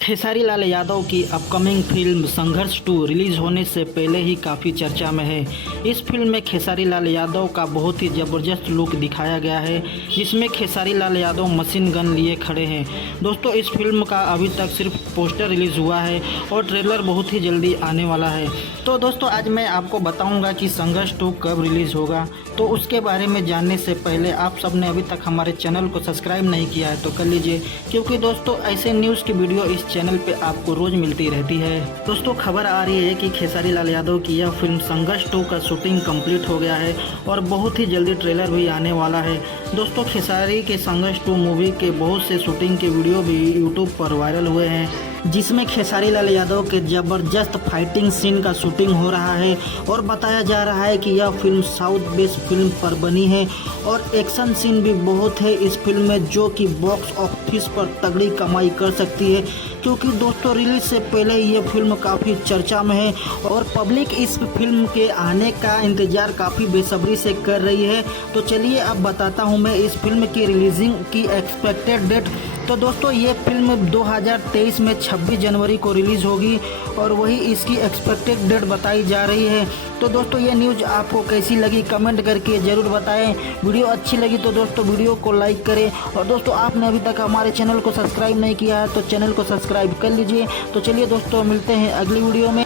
खेसारी लाल यादव की upcoming film संघर्ष 2 release होने से पहले ही काफ़ी चर्चा में है। इस फिल्म में खेसारी लाल यादव का बहुत ही ज़बरदस्त लुक दिखाया गया है, जिसमें खेसारी लाल यादव मशीन गन लिए खड़े हैं। दोस्तों, इस फिल्म का अभी तक सिर्फ पोस्टर रिलीज़ हुआ है और ट्रेलर बहुत ही जल्दी आने वाला है। तो दोस्तों, आज मैं आपको बताऊँगा कि संघर्ष 2 कब रिलीज़ होगा। तो उसके बारे में जानने से पहले आप सबने अभी तक हमारे चैनल को सब्सक्राइब नहीं किया है तो कर लीजिए, क्योंकि दोस्तों ऐसे न्यूज़ की वीडियो इस चैनल पे आपको रोज मिलती रहती है। दोस्तों, खबर आ रही है कि खेसारी लाल यादव की यह फिल्म संघर्ष 2 का शूटिंग कंप्लीट हो गया है और बहुत ही जल्दी ट्रेलर भी आने वाला है। दोस्तों, खेसारी के संघर्ष 2 मूवी के बहुत से शूटिंग के वीडियो भी यूट्यूब पर वायरल हुए हैं, जिसमें खेसारी लाल यादव के जबरदस्त फाइटिंग सीन का शूटिंग हो रहा है और बताया जा रहा है कि यह फिल्म साउथ बेस्ड फिल्म पर बनी है और एक्शन सीन भी बहुत है इस फिल्म में, जो कि बॉक्स ऑफिस पर तगड़ी कमाई कर सकती है। क्योंकि दोस्तों, रिलीज से पहले ही ये फिल्म काफ़ी चर्चा में है और पब्लिक इस फिल्म के आने का इंतज़ार काफ़ी बेसब्री से कर रही है। तो चलिए अब बताता हूँ मैं इस फिल्म की रिलीजिंग की एक्सपेक्टेड डेट। तो दोस्तों, ये फिल्म 2023 में 26 जनवरी को रिलीज़ होगी और वही इसकी एक्सपेक्टेड डेट बताई जा रही है। तो दोस्तों, ये न्यूज़ आपको कैसी लगी कमेंट करके ज़रूर बताएं। वीडियो अच्छी लगी तो दोस्तों वीडियो को लाइक करें और दोस्तों, आपने अभी तक हमारे चैनल को सब्सक्राइब नहीं किया है तो चैनल को सब्सक्राइब कर लीजिए। तो चलिए दोस्तों, मिलते हैं अगली वीडियो में।